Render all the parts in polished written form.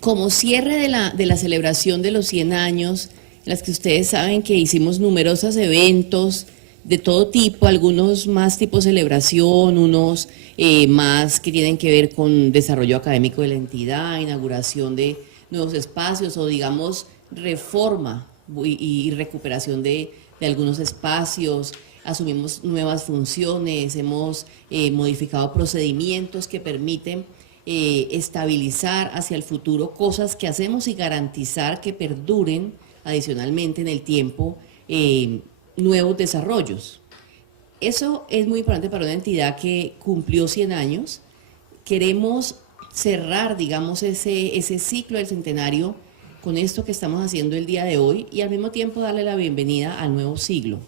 Como cierre de la celebración de los 100 años, en las que ustedes saben que hicimos numerosos eventos de todo tipo, algunos más tipo celebración, unos más que tienen que ver con desarrollo académico de la entidad, inauguración de nuevos espacios o digamos reforma y recuperación de algunos espacios, asumimos nuevas funciones, hemos modificado procedimientos que permiten estabilizar hacia el futuro cosas que hacemos y garantizar que perduren adicionalmente en el tiempo nuevos desarrollos. Eso es muy importante para una entidad que cumplió 100 años. Queremos cerrar, digamos, ese ciclo del centenario con esto que estamos haciendo el día de hoy y al mismo tiempo darle la bienvenida al nuevo siglo.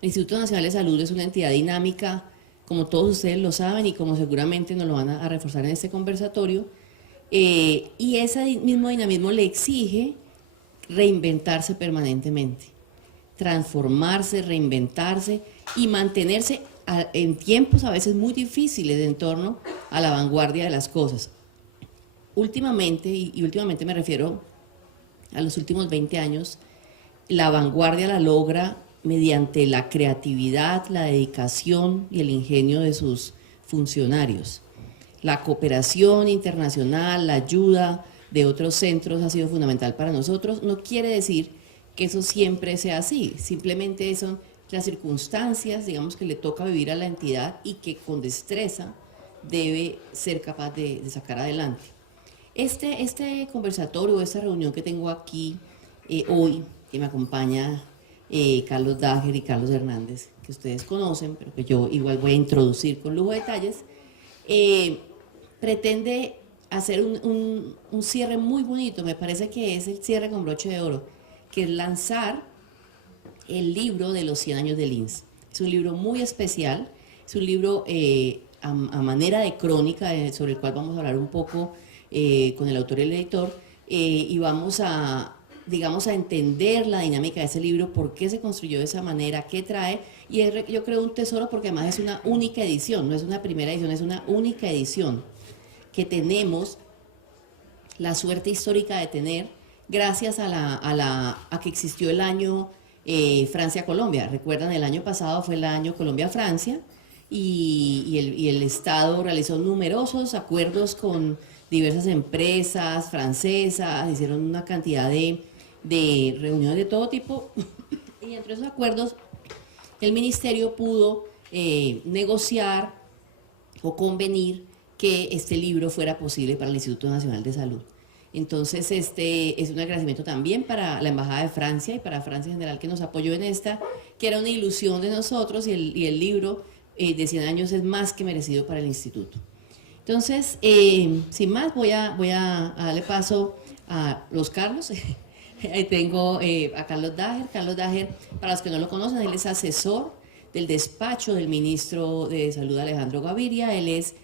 El Instituto Nacional de Salud es una entidad dinámica, como todos ustedes lo saben y como seguramente nos lo van a reforzar en este conversatorio, y ese mismo dinamismo le exige reinventarse permanentemente, transformarse, reinventarse y mantenerse en tiempos a veces muy difíciles en torno a la vanguardia de las cosas. Últimamente, y últimamente me refiero a los últimos 20 años, la vanguardia la logra mediante la creatividad, la dedicación y el ingenio de sus funcionarios. La cooperación internacional, la ayuda de otros centros ha sido fundamental para nosotros. No quiere decir que eso siempre sea así, simplemente son las circunstancias, digamos, que le toca vivir a la entidad y que con destreza debe ser capaz de sacar adelante. Este conversatorio, esta reunión que tengo aquí hoy, que me acompaña Carlos Dager y Carlos Hernández, que ustedes conocen, pero que yo igual voy a introducir con lujo de detalles, pretende hacer un cierre muy bonito, me parece que es el cierre con broche de oro, que es lanzar el libro de los 100 años del INS. Es un libro muy especial, es un libro a manera de crónica, sobre el cual vamos a hablar un poco con el autor y el editor, y vamos a, digamos, a entender la dinámica de ese libro, por qué se construyó de esa manera, qué trae, y es, yo creo, un tesoro porque además es una única edición, no es una primera edición, es una única edición que tenemos la suerte histórica de tener gracias a que existió el año Francia-Colombia. Recuerdan, el año pasado fue el año Colombia-Francia y el Estado realizó numerosos acuerdos con diversas empresas francesas, hicieron una cantidad de reuniones de todo tipo y entre esos acuerdos el ministerio pudo negociar o convenir que este libro fuera posible para el Instituto Nacional de Salud. Entonces, este es un agradecimiento también para la Embajada de Francia y para Francia en general que nos apoyó en esta, que era una ilusión de nosotros y el libro de 100 años es más que merecido para el Instituto. Entonces, sin más, voy a darle paso a los Carlos. Ahí tengo a Carlos Dager. Carlos Dager, para los que no lo conocen, él es asesor del despacho del ministro de Salud Alejandro Gaviria, él es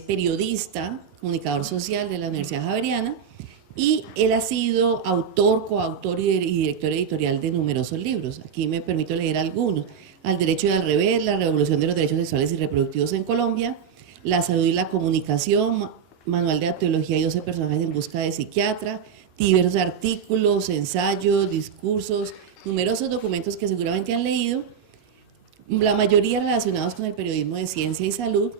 periodista, comunicador social de la Universidad Javeriana y él ha sido autor, coautor y director editorial de numerosos libros. Aquí me permito leer algunos: Al derecho y al revés, la revolución de los derechos sexuales y reproductivos en Colombia, La salud y la comunicación, Manual de teología y 12 personajes en busca de psiquiatra, diversos artículos, ensayos, discursos, numerosos documentos que seguramente han leído, la mayoría relacionados con el periodismo de ciencia y salud,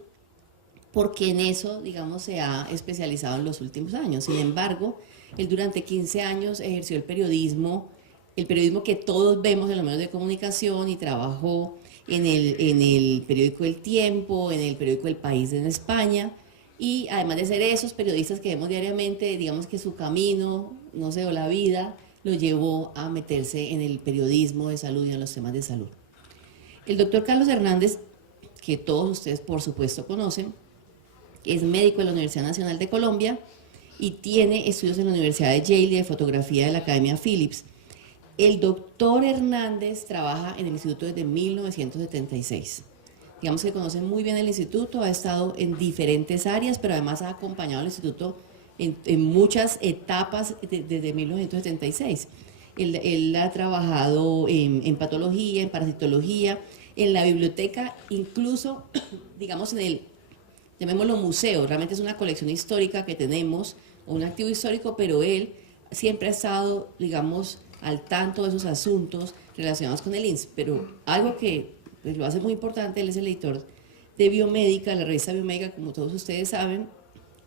porque en eso, digamos, se ha especializado en los últimos años. Sin embargo, él durante 15 años ejerció el periodismo que todos vemos en los medios de comunicación y trabajó en el periódico El Tiempo, en el periódico El País en España, y además de ser esos periodistas que vemos diariamente, digamos que su camino, no sé, o la vida, lo llevó a meterse en el periodismo de salud y en los temas de salud. El doctor Carlos Hernández, que todos ustedes por supuesto conocen, es médico de la Universidad Nacional de Colombia y tiene estudios en la Universidad de Yale y de fotografía de la Academia Phillips. El doctor Hernández trabaja en el instituto desde 1976. Digamos que conoce muy bien el instituto, ha estado en diferentes áreas, pero además ha acompañado al instituto en muchas etapas desde 1976. Él ha trabajado en patología, en parasitología, en la biblioteca, incluso, digamos, en el, llamémoslo museo, realmente es una colección histórica que tenemos o un activo histórico, pero él siempre ha estado, digamos, al tanto de esos asuntos relacionados con el INS. Pero algo que pues, lo hace muy importante, él es el editor de Biomédica, la revista Biomédica, como todos ustedes saben,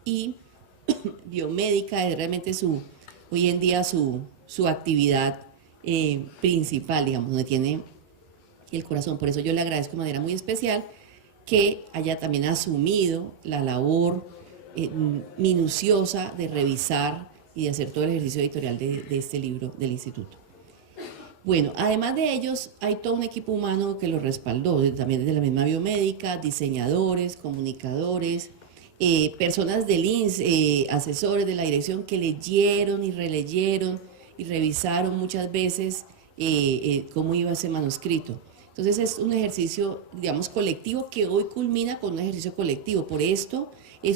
y Biomédica es realmente hoy en día su actividad principal, digamos, donde tiene el corazón. Por eso yo le agradezco de manera muy especial que haya también asumido la labor minuciosa de revisar y de hacer todo el ejercicio editorial de este libro del instituto. Bueno, además de ellos, hay todo un equipo humano que los respaldó, también desde la misma Biomédica, diseñadores, comunicadores, personas del INS, asesores de la dirección que leyeron y releyeron y revisaron muchas veces cómo iba ese manuscrito. Entonces es un ejercicio, digamos, colectivo que hoy culmina con un ejercicio colectivo. Por esto,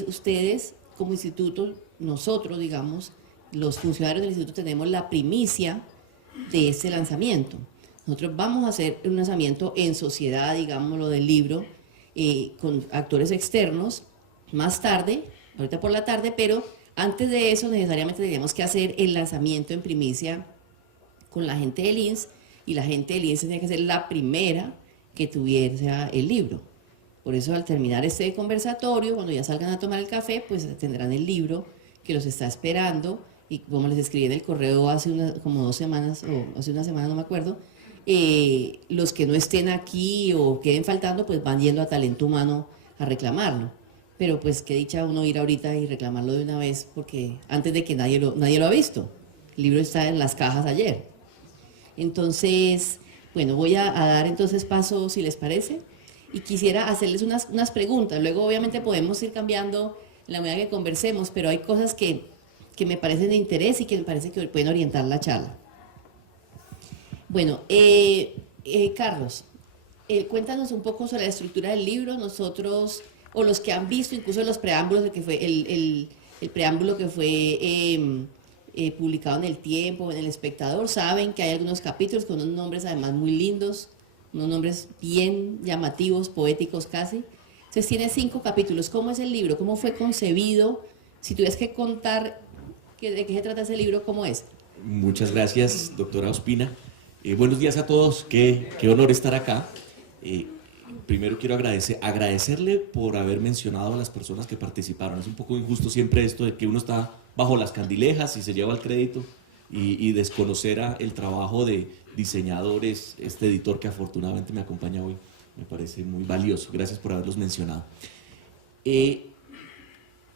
ustedes como instituto, nosotros, digamos, los funcionarios del instituto tenemos la primicia de este lanzamiento. Nosotros vamos a hacer un lanzamiento en sociedad, digámoslo, del libro, con actores externos, más tarde, ahorita por la tarde, pero antes de eso necesariamente teníamos que hacer el lanzamiento en primicia con la gente del INS, y la gente del INS tenía que ser la primera que tuviera el libro. Por eso al terminar este conversatorio, cuando ya salgan a tomar el café, pues tendrán el libro que los está esperando, y como les escribí en el correo hace como 2 semanas, o hace una semana, no me acuerdo, los que no estén aquí o queden faltando, pues van yendo a Talento Humano a reclamarlo. Pero pues qué dicha uno ir ahorita y reclamarlo de una vez, porque antes de que nadie lo ha visto. El libro está en las cajas ayer. Entonces, bueno, voy a dar entonces paso, si les parece, y quisiera hacerles unas preguntas. Luego obviamente podemos ir cambiando en la medida que conversemos, pero hay cosas que me parecen de interés y que me parece que pueden orientar la charla. Bueno, Carlos, cuéntanos un poco sobre la estructura del libro. Nosotros, o los que han visto incluso los preámbulos, que fue el preámbulo que fue publicado en El Tiempo, en El Espectador, saben que hay algunos capítulos con unos nombres además muy lindos, unos nombres bien llamativos, poéticos casi. Entonces tiene 5 capítulos. ¿Cómo es el libro? ¿Cómo fue concebido? Si tuvieras que contar de qué se trata ese libro, ¿cómo es? Muchas gracias, doctora Ospina. Buenos días a todos, qué honor estar acá. Primero quiero agradecerle por haber mencionado a las personas que participaron. Es un poco injusto siempre esto de que uno está bajo las candilejas y se lleva el crédito y desconocer el trabajo de diseñadores, este editor que afortunadamente me acompaña hoy, me parece muy valioso. Gracias por haberlos mencionado.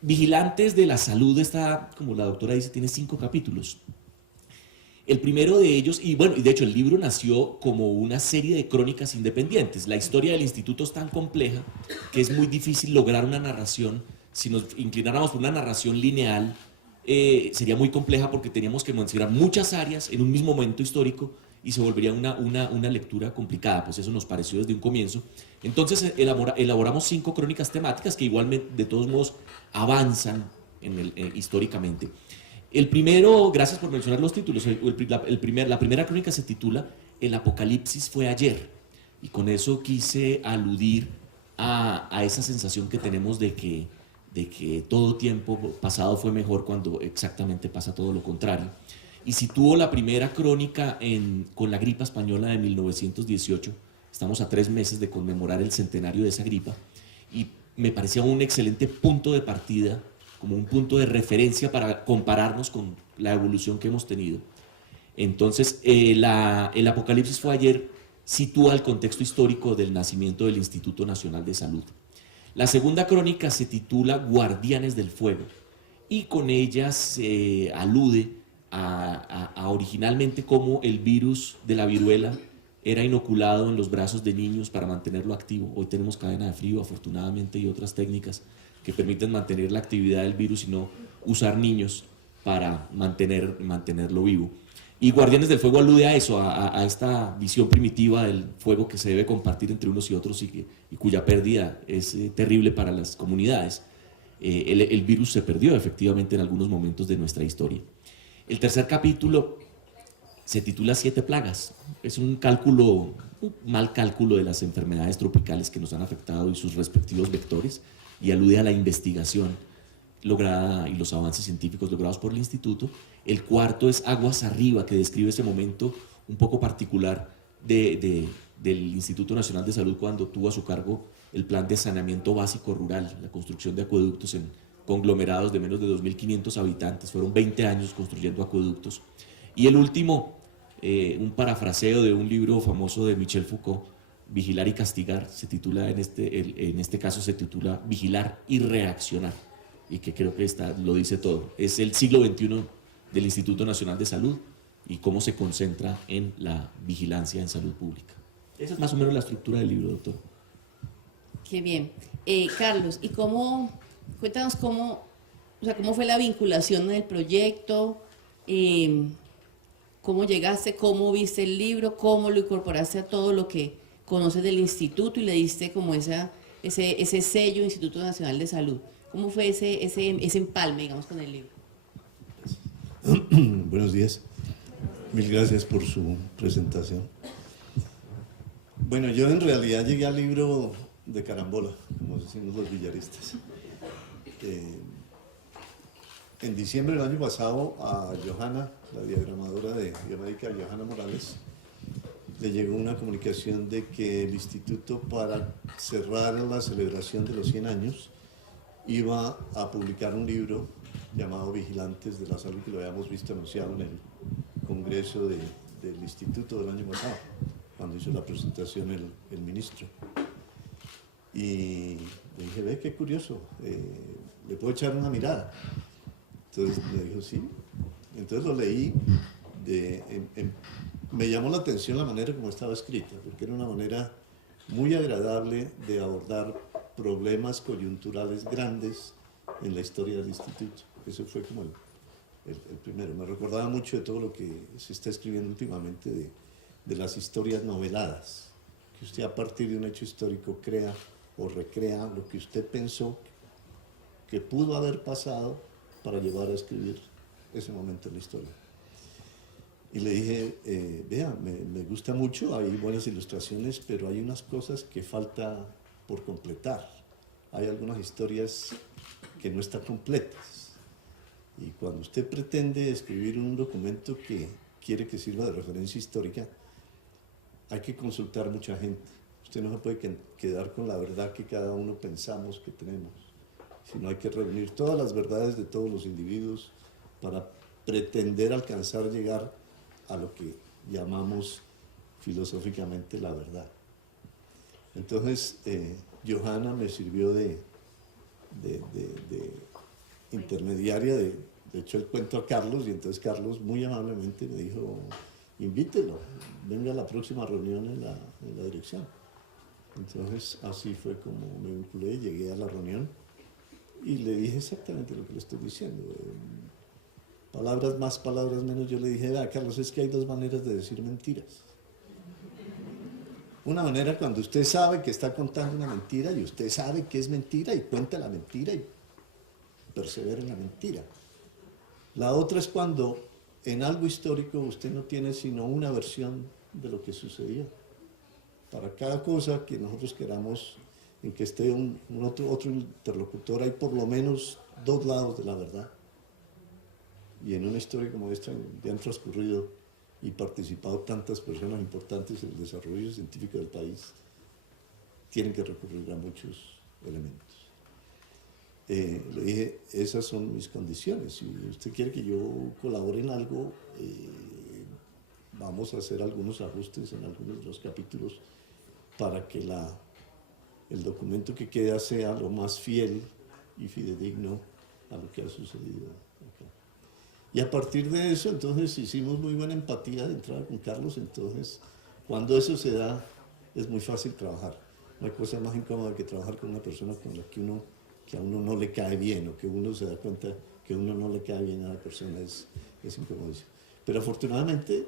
Vigilantes de la Salud está, como la doctora dice, tiene 5 capítulos. El primero de ellos, y de hecho el libro nació como una serie de crónicas independientes. La historia del instituto es tan compleja que es muy difícil lograr una narración. Si nos inclináramos por una narración lineal, sería muy compleja porque teníamos que mencionar muchas áreas en un mismo momento histórico y se volvería una lectura complicada. Pues eso nos pareció desde un comienzo. Entonces elaboramos 5 crónicas temáticas que igualmente, de todos modos, avanzan históricamente. El primero, gracias por mencionar los títulos, la primera crónica se titula El Apocalipsis fue ayer, y con eso quise aludir a esa sensación que tenemos de que todo tiempo pasado fue mejor cuando exactamente pasa todo lo contrario. Y sitúo la primera crónica con la gripa española de 1918, estamos a 3 meses de conmemorar el centenario de esa gripa, y me parecía un excelente punto de partida, como un punto de referencia para compararnos con la evolución que hemos tenido. Entonces, el Apocalipsis fue ayer sitúa el contexto histórico del nacimiento del Instituto Nacional de Salud. La segunda crónica se titula Guardianes del Fuego, y con ella se alude a originalmente cómo el virus de la viruela era inoculado en los brazos de niños para mantenerlo activo. Hoy tenemos cadena de frío, afortunadamente, y otras técnicas que permiten mantener la actividad del virus y no usar niños para mantenerlo vivo. Y Guardianes del Fuego alude a eso, a esta visión primitiva del fuego que se debe compartir entre unos y otros y cuya pérdida es terrible para las comunidades. El virus se perdió efectivamente en algunos momentos de nuestra historia. El tercer capítulo se titula 7 plagas. Es un mal cálculo de las enfermedades tropicales que nos han afectado y sus respectivos vectores, y alude a la investigación lograda y los avances científicos logrados por el instituto. El cuarto es Aguas Arriba, que describe ese momento un poco particular del Instituto Nacional de Salud cuando tuvo a su cargo el plan de saneamiento básico rural, la construcción de acueductos en conglomerados de menos de 2.500 habitantes. Fueron 20 años construyendo acueductos. Y el último, un parafraseo de un libro famoso de Michel Foucault, Vigilar y Castigar, se titula en este caso se titula Vigilar y Reaccionar, y que creo que lo dice todo. Es el siglo XXI del Instituto Nacional de Salud y cómo se concentra en la vigilancia en salud pública. Esa es más o menos la estructura del libro, doctor. Qué bien. Carlos, cuéntanos cómo fue la vinculación del proyecto, cómo llegaste, cómo viste el libro, cómo lo incorporaste a todo lo que conoces del instituto y le diste como ese sello Instituto Nacional de Salud. ¿Cómo fue ese empalme, digamos, con el libro? Buenos días. Mil gracias por su presentación. Bueno, yo en realidad llegué al libro de carambola, como decimos los billaristas. En diciembre del año pasado a Johanna, la diagramadora de biomédica, Johanna Morales, le llegó una comunicación de que el instituto, para cerrar la celebración de los 100 años, iba a publicar un libro llamado Vigilantes de la Salud, que lo habíamos visto anunciado en el congreso del instituto del año pasado, cuando hizo la presentación el ministro. Y le dije, ve, qué curioso, ¿le puedo echar una mirada? Entonces me dijo, sí. Entonces lo leí, me llamó la atención la manera como estaba escrita, porque era una manera muy agradable de abordar problemas coyunturales grandes en la historia del instituto. Eso fue como el primero. Me recordaba mucho de todo lo que se está escribiendo últimamente de las historias noveladas, que usted a partir de un hecho histórico crea o recrea lo que usted pensó que pudo haber pasado para llevar a escribir ese momento en la historia. Y le dije, vea, me gusta mucho, hay buenas ilustraciones, pero hay unas cosas que falta por completar. Hay algunas historias que no están completas. Y cuando usted pretende escribir un documento que quiere que sirva de referencia histórica, hay que consultar a mucha gente. Usted no se puede quedar con la verdad que cada uno pensamos que tenemos, sino hay que reunir todas las verdades de todos los individuos para pretender alcanzar llegar a lo que llamamos filosóficamente la verdad. Entonces, Johanna me sirvió de intermediaria, de hecho el cuento a Carlos, y entonces Carlos muy amablemente me dijo, invítelo, venga a la próxima reunión en la dirección. Entonces así fue como me vinculé, llegué a la reunión y le dije exactamente lo que le estoy diciendo. Palabras más, palabras menos, yo le dije, Carlos, es que hay dos maneras de decir mentiras. Una manera cuando usted sabe que está contando una mentira y usted sabe que es mentira y cuenta la mentira y persevera en la mentira. La otra es cuando en algo histórico usted no tiene sino una versión de lo que sucedió. Para cada cosa que nosotros queramos en que esté otro interlocutor, hay por lo menos dos lados de la verdad. Y en una historia como esta, donde han transcurrido y participado tantas personas importantes en el desarrollo científico del país, tienen que recurrir a muchos elementos. Le dije, esas son mis condiciones. Si usted quiere que yo colabore en algo, vamos a hacer algunos ajustes en algunos de los capítulos para que el documento que queda sea lo más fiel y fidedigno a lo que ha sucedido acá. Y a partir de eso, entonces, hicimos muy buena empatía de entrada con Carlos. Entonces, cuando eso se da, es muy fácil trabajar. No hay cosa más incómoda que trabajar con una persona con la que a uno no le cae bien, o que uno se da cuenta que a uno no le cae bien a la persona, es incomodísimo. Pero afortunadamente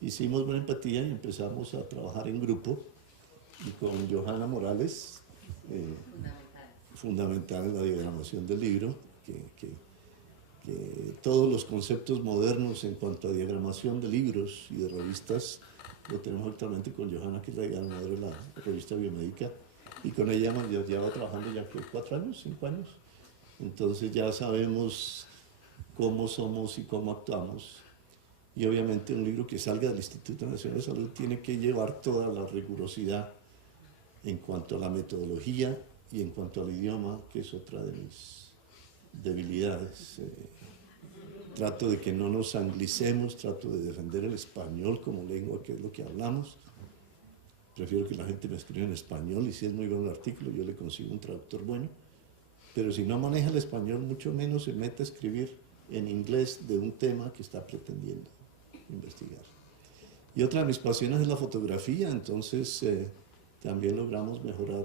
hicimos buena empatía y empezamos a trabajar en grupo, y con Johanna Morales, fundamental en la diagramación del libro, que todos los conceptos modernos en cuanto a diagramación de libros y de revistas lo tenemos actualmente con Johanna, que es la diagramadora de la revista Biomédica, y con ella hemos llevado trabajando ya 4 años, 5 años, Entonces ya sabemos cómo somos y cómo actuamos. Y obviamente un libro que salga del Instituto Nacional de Salud tiene que llevar toda la rigurosidad en cuanto a la metodología y en cuanto al idioma, que es otra de mis debilidades. Trato de que no nos anglicemos, trato de defender el español como lengua, que es lo que hablamos. Prefiero que la gente me escriba en español y si es muy bueno el artículo, yo le consigo un traductor bueno. Pero si no maneja el español, mucho menos se mete a escribir en inglés de un tema que está pretendiendo investigar. Y otra de mis pasiones es la fotografía, entonces también logramos mejorar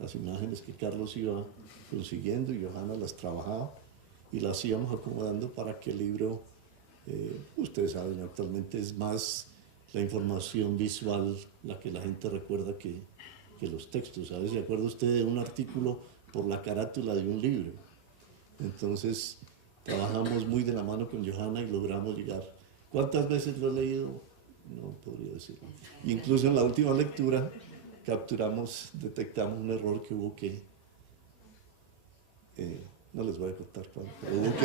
las imágenes que Carlos iba consiguiendo y Johanna las trabajaba y las íbamos acomodando para que el libro, ustedes saben, actualmente es más la información visual la que la gente recuerda que los textos. A veces se acuerda usted de un artículo por la carátula de un libro. Entonces trabajamos muy de la mano con Johanna y logramos llegar. ¿Cuántas veces lo he leído? No podría decirlo. Incluso en la última lectura detectamos un error que hubo que, no les voy a contar cuál, pero hubo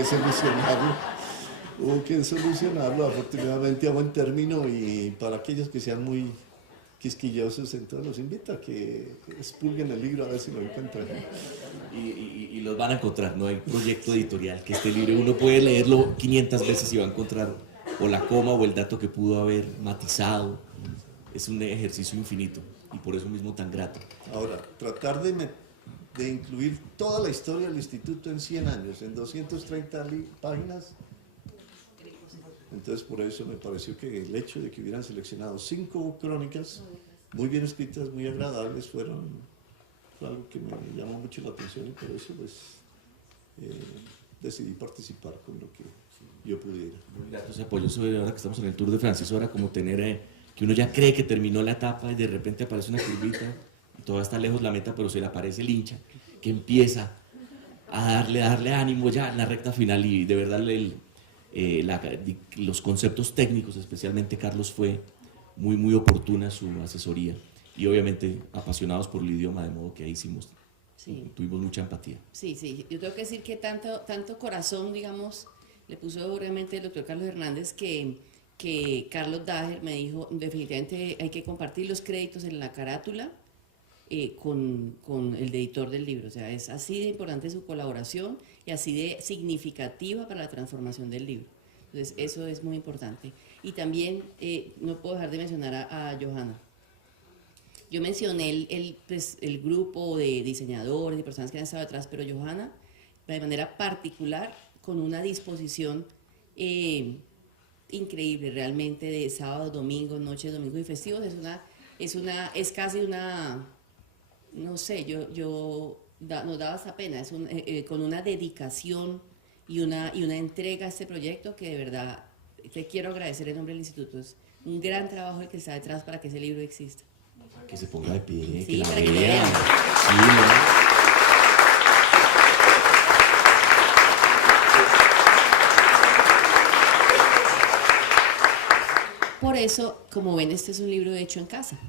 que solucionarlo afortunadamente a buen término, y para aquellos que sean muy quisquillosos, entonces los invito a que expulguen el libro a ver si lo encuentran. Y los van a encontrar, no hay proyecto editorial que este libro uno puede leerlo 500 veces y va a encontrar o la coma o el dato que pudo haber matizado. Es un ejercicio infinito y por eso mismo tan grato. Ahora, tratar de incluir toda la historia del instituto en 100 años, en 230 páginas. Entonces por eso me pareció que el hecho de que hubieran seleccionado 5 crónicas muy bien escritas, muy agradables, fue algo que me llamó mucho la atención, y por eso pues decidí participar con lo que yo pudiera. Muy grato ese apoyo, ahora que estamos en el Tour de Francia, es ahora como tener que uno ya cree que terminó la etapa y de repente aparece una curvita y todavía está lejos la meta, pero se le aparece el hincha que empieza a darle ánimo ya en la recta final, y de verdad los conceptos técnicos, especialmente Carlos, fue muy oportuna su asesoría, y obviamente apasionados por el idioma, de modo que ahí tuvimos mucha empatía. Sí, yo tengo que decir que tanto corazón, digamos, le puso realmente el doctor Carlos Hernández, que Carlos Daher me dijo, definitivamente hay que compartir los créditos en la carátula con el editor del libro. O sea, es así de importante su colaboración y así de significativa para la transformación del libro. Entonces, eso es muy importante. Y también, no puedo dejar de mencionar a Johanna. Yo mencioné el grupo de diseñadores y personas que han estado detrás, pero Johanna, de manera particular, con una disposición increíble, realmente, de sábado, domingo, noche, domingo y festivos. Es casi una, no sé, nos daba esa pena, con una dedicación y una entrega a este proyecto que de verdad te quiero agradecer en nombre del instituto. Es un gran trabajo el que está detrás para que ese libro exista. Que se ponga de pie, Sí, que la para que vean. vean. Sí, ¿no? Por eso, como ven, este es un libro hecho en casa.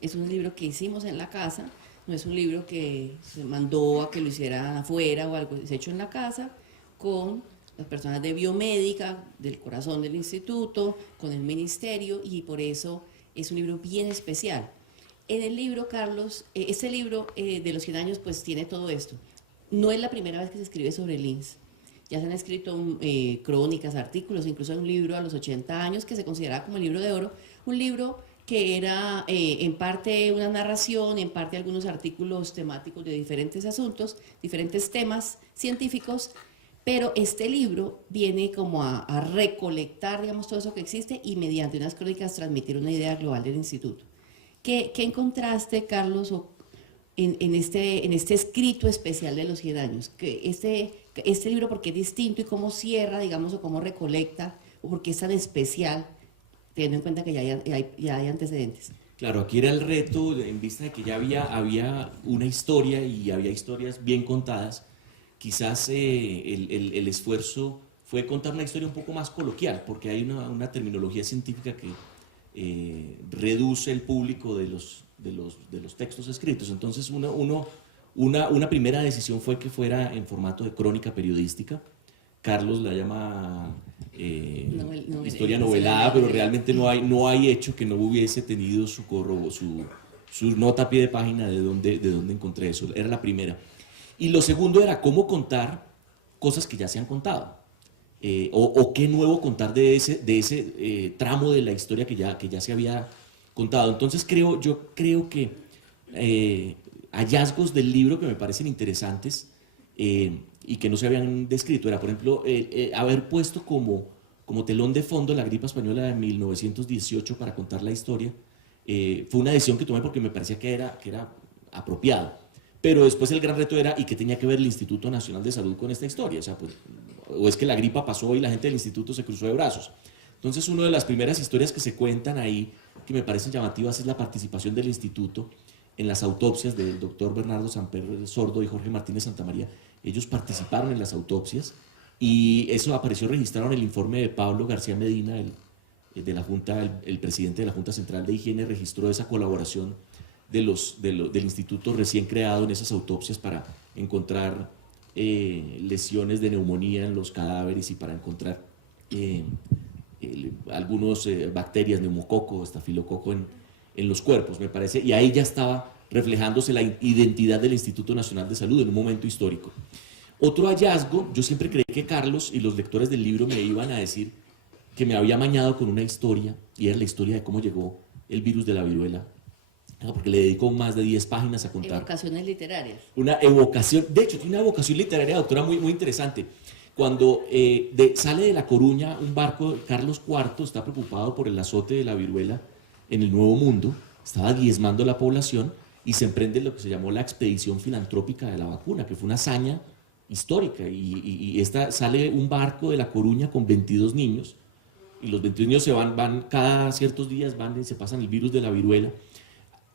Es un libro que hicimos en la casa, no es un libro que se mandó a que lo hicieran afuera o algo, es hecho en la casa con las personas de biomédica, del corazón del instituto, con el ministerio, y por eso es un libro bien especial. En el libro, Carlos, este libro de los 100 años pues tiene todo esto. No es la primera vez que se escribe sobre el INS. Ya se han escrito crónicas, artículos, incluso hay un libro a los 80 años que se consideraba como el libro de oro, un libro que era en parte una narración, en parte algunos artículos temáticos de diferentes asuntos, diferentes temas científicos, pero este libro viene como a recolectar, digamos, todo eso que existe y mediante unas crónicas transmitir una idea global del instituto. ¿Qué encontraste, Carlos, en este escrito especial de los 100 años? Que este libro, ¿por qué es distinto y cómo cierra, digamos, o cómo recolecta, o por qué es tan especial, teniendo en cuenta que ya hay antecedentes? Claro, aquí era el reto en vista de que ya había una historia y había historias bien contadas. Quizás el esfuerzo fue contar una historia un poco más coloquial, porque hay una terminología científica que reduce el público de los textos escritos. Entonces uno Una primera decisión fue que fuera en formato de crónica periodística. Carlos la llama historia novelada, pero realmente no hay hecho que no hubiese tenido su nota a pie de página de dónde encontré eso. Era la primera. Y lo segundo era cómo contar cosas que ya se han contado. O qué nuevo contar de ese tramo de la historia que ya se había contado. Entonces yo creo que hallazgos del libro que me parecen interesantes y que no se habían descrito era, por ejemplo, haber puesto como telón de fondo la gripe española de 1918 para contar la historia. Fue una decisión que tomé porque me parecía que era apropiado. Pero después el gran reto era, ¿y qué tenía que ver el Instituto Nacional de Salud con esta historia? O sea, pues, o es que la gripa pasó y la gente del instituto se cruzó de brazos. Entonces, una de las primeras historias que se cuentan ahí, que me parecen llamativas, es la participación del instituto en las autopsias del doctor Bernardo Samper Sordo y Jorge Martínez Santamaría. Ellos participaron en las autopsias y eso apareció registrado en el informe de Pablo García Medina, el presidente de la Junta Central de Higiene, registró esa colaboración del instituto recién creado en esas autopsias para encontrar lesiones de neumonía en los cadáveres y para encontrar algunos bacterias, neumococo, estafilococo en los cuerpos, me parece, y ahí ya estaba reflejándose la identidad del Instituto Nacional de Salud en un momento histórico. Otro hallazgo, yo siempre creí que Carlos y los lectores del libro me iban a decir que me había amañado con una historia, y era la historia de cómo llegó el virus de la viruela, porque le dedicó más de 10 páginas a contar. Evocaciones literarias. Una evocación, de hecho, tiene una evocación literaria, doctora, muy, muy interesante. Cuando sale de La Coruña un barco, Carlos IV está preocupado por el azote de la viruela en el Nuevo Mundo, estaba diezmando la población y se emprende lo que se llamó la expedición filantrópica de la vacuna, que fue una hazaña histórica. Y sale un barco de La Coruña con 22 niños, y los 22 niños se van cada ciertos días, van y se pasan el virus de la viruela.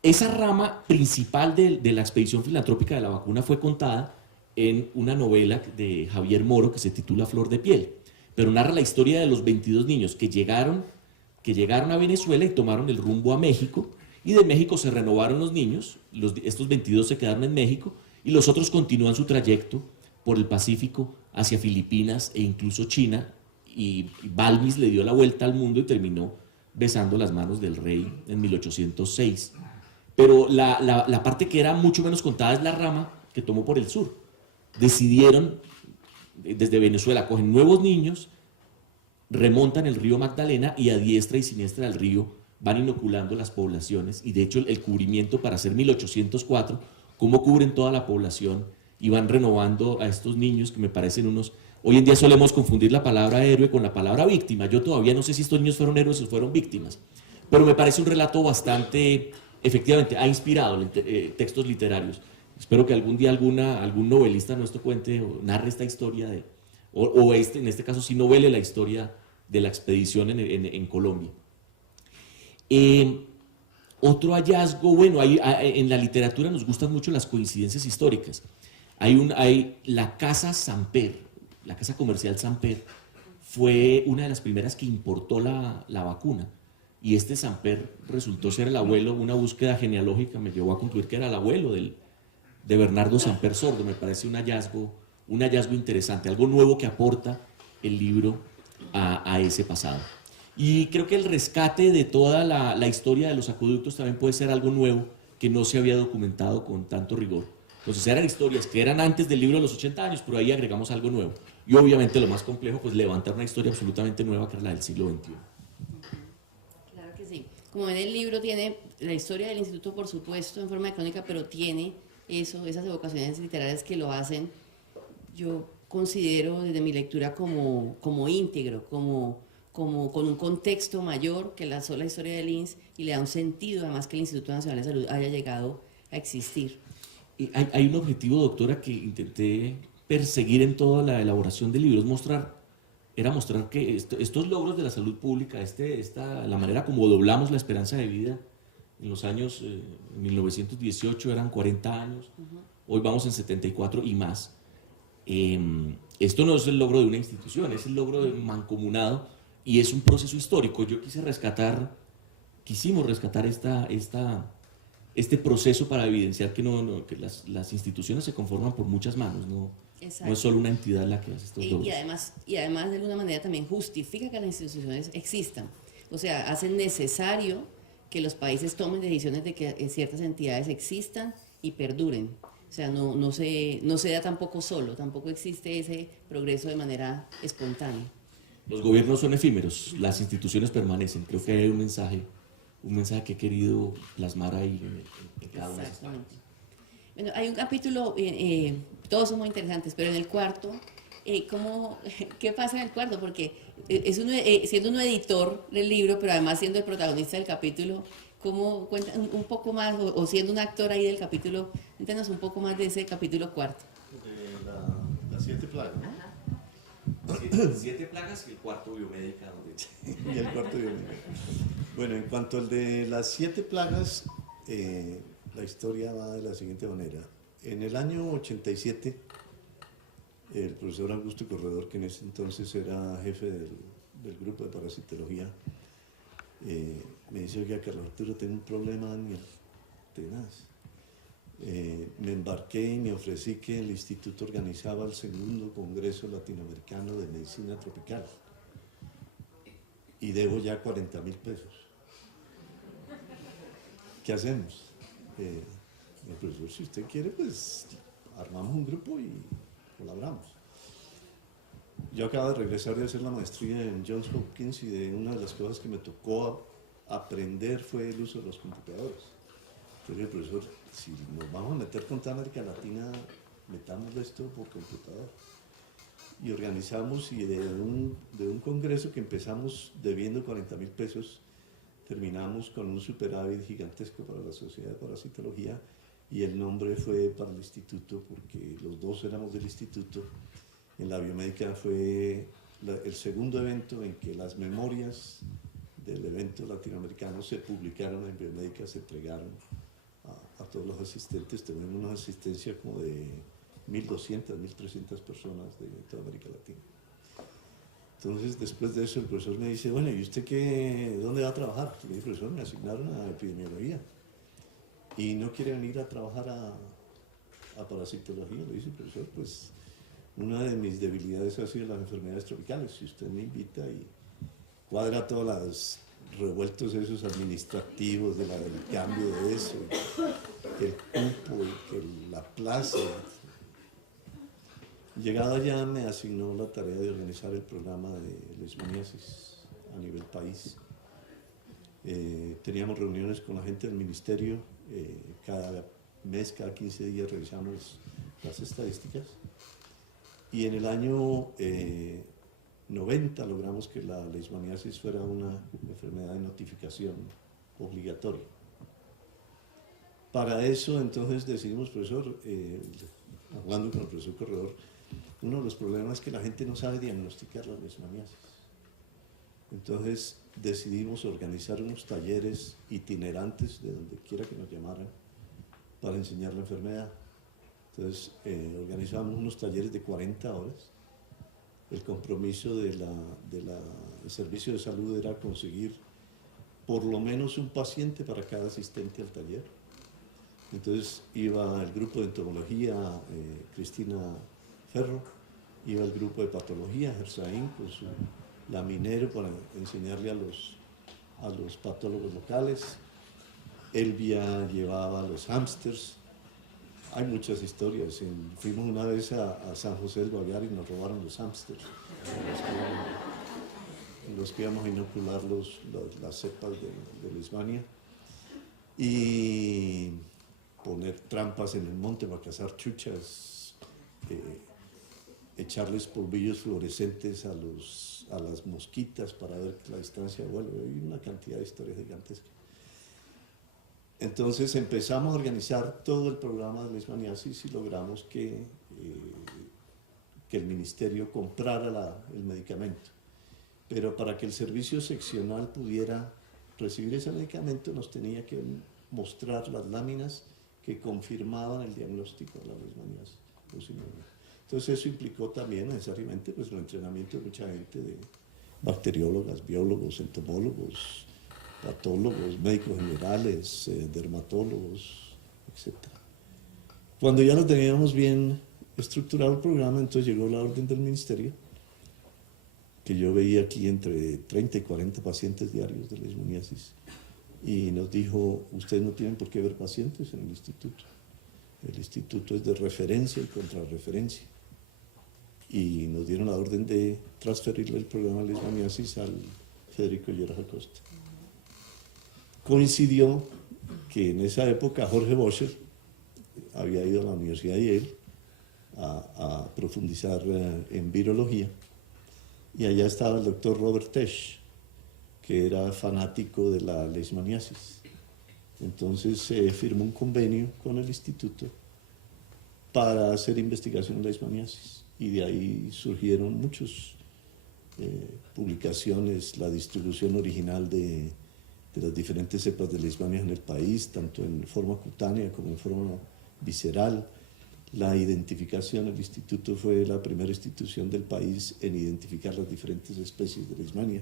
Esa rama principal de la expedición filantrópica de la vacuna fue contada en una novela de Javier Moro que se titula Flor de Piel, pero narra la historia de los 22 niños que llegaron a Venezuela y tomaron el rumbo a México, y de México se renovaron los niños, estos 22 se quedaron en México y los otros continúan su trayecto por el Pacífico hacia Filipinas e incluso China, y Balmis le dio la vuelta al mundo y terminó besando las manos del rey en 1806. Pero la parte que era mucho menos contada es la rama que tomó por el sur. Decidieron, desde Venezuela, cogen nuevos niños, remontan el río Magdalena y a diestra y siniestra del río van inoculando las poblaciones. Y de hecho el cubrimiento para hacer 1804, cómo cubren toda la población y van renovando a estos niños que me parecen unos... Hoy en día solemos confundir la palabra héroe con la palabra víctima. Yo todavía no sé si estos niños fueron héroes o fueron víctimas, pero me parece un relato bastante... Efectivamente, ha inspirado textos literarios. Espero que algún día algún novelista nuestro cuente o narre esta historia, en este caso sí novele la historia de la expedición en Colombia. Otro hallazgo, bueno, en la literatura nos gustan mucho las coincidencias históricas. Hay la Casa Samper, la Casa Comercial Samper, fue una de las primeras que importó la vacuna. Y este Samper resultó ser el abuelo. Una búsqueda genealógica me llevó a concluir que era el abuelo de Bernardo Samper Sordo. Me parece un hallazgo interesante, algo nuevo que aporta el libro a ese pasado. Y creo que el rescate de toda la historia de los acueductos también puede ser algo nuevo que no se había documentado con tanto rigor. Entonces eran historias que eran antes del libro de los 80 años, pero ahí agregamos algo nuevo. Y obviamente lo más complejo, pues levantar una historia absolutamente nueva que era la del siglo XXI. Como ven, el libro tiene la historia del instituto, por supuesto, en forma de crónica, pero tiene esas evocaciones literarias que lo hacen, yo considero desde mi lectura como íntegro, como con un contexto mayor que la sola historia del INS, y le da un sentido, además, que el Instituto Nacional de Salud haya llegado a existir. Hay un objetivo, doctora, que intenté perseguir en toda la elaboración del libro, era mostrar que estos logros de la salud pública, la manera como doblamos la esperanza de vida en los años 1918 eran 40 años, hoy vamos en 74 y más. Esto no es el logro de una institución, es el logro de un mancomunado y es un proceso histórico. Yo quisimos rescatar este proceso para evidenciar que, que las instituciones se conforman por muchas manos, no es solo una entidad la que hace estos logros. Y además de alguna manera también justifica que las instituciones existan. O sea, hacen necesario que los países tomen decisiones de que ciertas entidades existan y perduren. O sea, no se da tampoco solo, tampoco existe ese progreso de manera espontánea. Los gobiernos son efímeros, las instituciones permanecen. Creo que hay un mensaje que he querido plasmar ahí en cada una de esas partes. Bueno, hay un capítulo, todos son muy interesantes, pero en el cuarto, ¿qué pasa en el cuarto? Porque siendo uno editor del libro, pero además siendo el protagonista del capítulo, ¿cómo cuentan un poco más, o siendo un actor ahí del capítulo, cuéntanos un poco más de ese capítulo cuarto? De las 7 plagas, ¿no? 7 plagas y el cuarto biomédica. Y el cuarto biomédica. Bueno, en cuanto al de las 7 plagas, la historia va de la siguiente manera. En el año 87, el profesor Augusto Corredor, que en ese entonces era jefe del grupo de parasitología, me dice: oiga, Carlos Arturo, tengo un problema tenaz. Me embarqué y me ofrecí que el instituto organizaba el segundo Congreso Latinoamericano de Medicina Tropical y debo ya 40.000 pesos. ¿Qué hacemos? Profesor, si usted quiere, pues armamos un grupo y colaboramos. Yo acabo de regresar de hacer la maestría en Johns Hopkins y de una de las cosas que me tocó aprender fue el uso de los computadores. Entonces, profesor, si nos vamos a meter con toda América Latina, metamos esto por computador. Y organizamos, y de un congreso que empezamos debiendo 40.000 pesos, terminamos con un superávit gigantesco para la Sociedad de Parasitología, y el nombre fue para el instituto, porque los dos éramos del instituto. En la biomédica fue el segundo evento en que las memorias del evento latinoamericano se publicaron en biomédica, se entregaron a todos los asistentes. Tenemos una asistencia como de 1.200, 1.300 personas de toda América Latina. Entonces, después de eso, el profesor me dice: bueno, ¿y usted dónde va a trabajar? Le dije: profesor, me asignaron a epidemiología y no quiere venir a trabajar a parasitología. Le dice: profesor, pues una de mis debilidades ha sido las enfermedades tropicales. Si usted me invita y cuadra todos los revueltos esos administrativos del cambio de eso, que el cupo, que la plaza. Llegado allá, me asignó la tarea de organizar el programa de leishmaniasis a nivel país. Teníamos reuniones con la gente del ministerio, cada mes, cada 15 días revisamos las estadísticas, y en el año 90 logramos que la leishmaniasis fuera una enfermedad de notificación obligatoria. Para eso entonces decidimos, profesor, hablando con el profesor Corredor, uno de los problemas es que la gente no sabe diagnosticar la leishmaniasis. Entonces decidimos organizar unos talleres itinerantes de donde quiera que nos llamaran para enseñar la enfermedad. Entonces organizamos unos talleres de 40 horas. El compromiso del servicio de salud era conseguir por lo menos un paciente para cada asistente al taller. Entonces iba el grupo de entomología, Cristina Ferro, iba el grupo de patología, Gersaín, con su laminero para enseñarle a los patólogos locales. Elvia llevaba los hámsters. Hay muchas historias. Fuimos una vez a San José del Guaviare y nos robaron los hámsters, en los que íbamos a inocular las cepas de Leishmania, y poner trampas en el monte para cazar chuchas, echarles polvillos fluorescentes a las mosquitas para ver la distancia de vuelo. Hay una cantidad de historias gigantescas. Entonces empezamos a organizar todo el programa de leishmaniasis y logramos que el ministerio comprara el medicamento. Pero para que el servicio seccional pudiera recibir ese medicamento nos tenía que mostrar las láminas que confirmaban el diagnóstico de la leishmaniasis. Entonces eso implicó también necesariamente pues, el entrenamiento de mucha gente, de bacteriólogas, biólogos, entomólogos, patólogos, médicos generales, dermatólogos, etc. Cuando ya lo teníamos bien estructurado el programa, entonces llegó la orden del ministerio, que yo veía aquí entre 30 y 40 pacientes diarios de leishmaniasis, y nos dijo, ustedes no tienen por qué ver pacientes en el instituto. El instituto es de referencia y contrarreferencia. Y nos dieron la orden de transferirle el programa de leishmaniasis al Federico Lleras Acosta. Coincidió que en esa época Jorge Boscher había ido a la Universidad de Yale a profundizar en virología, y allá estaba el doctor Robert Tesch, que era fanático de la leishmaniasis. Entonces se firmó un convenio con el instituto para hacer investigación en leishmaniasis, y de ahí surgieron muchas publicaciones, la distribución original de las diferentes cepas de leishmaniasis en el país, tanto en forma cutánea como en forma visceral. La identificación, el instituto fue la primera institución del país en identificar las diferentes especies de leishmania.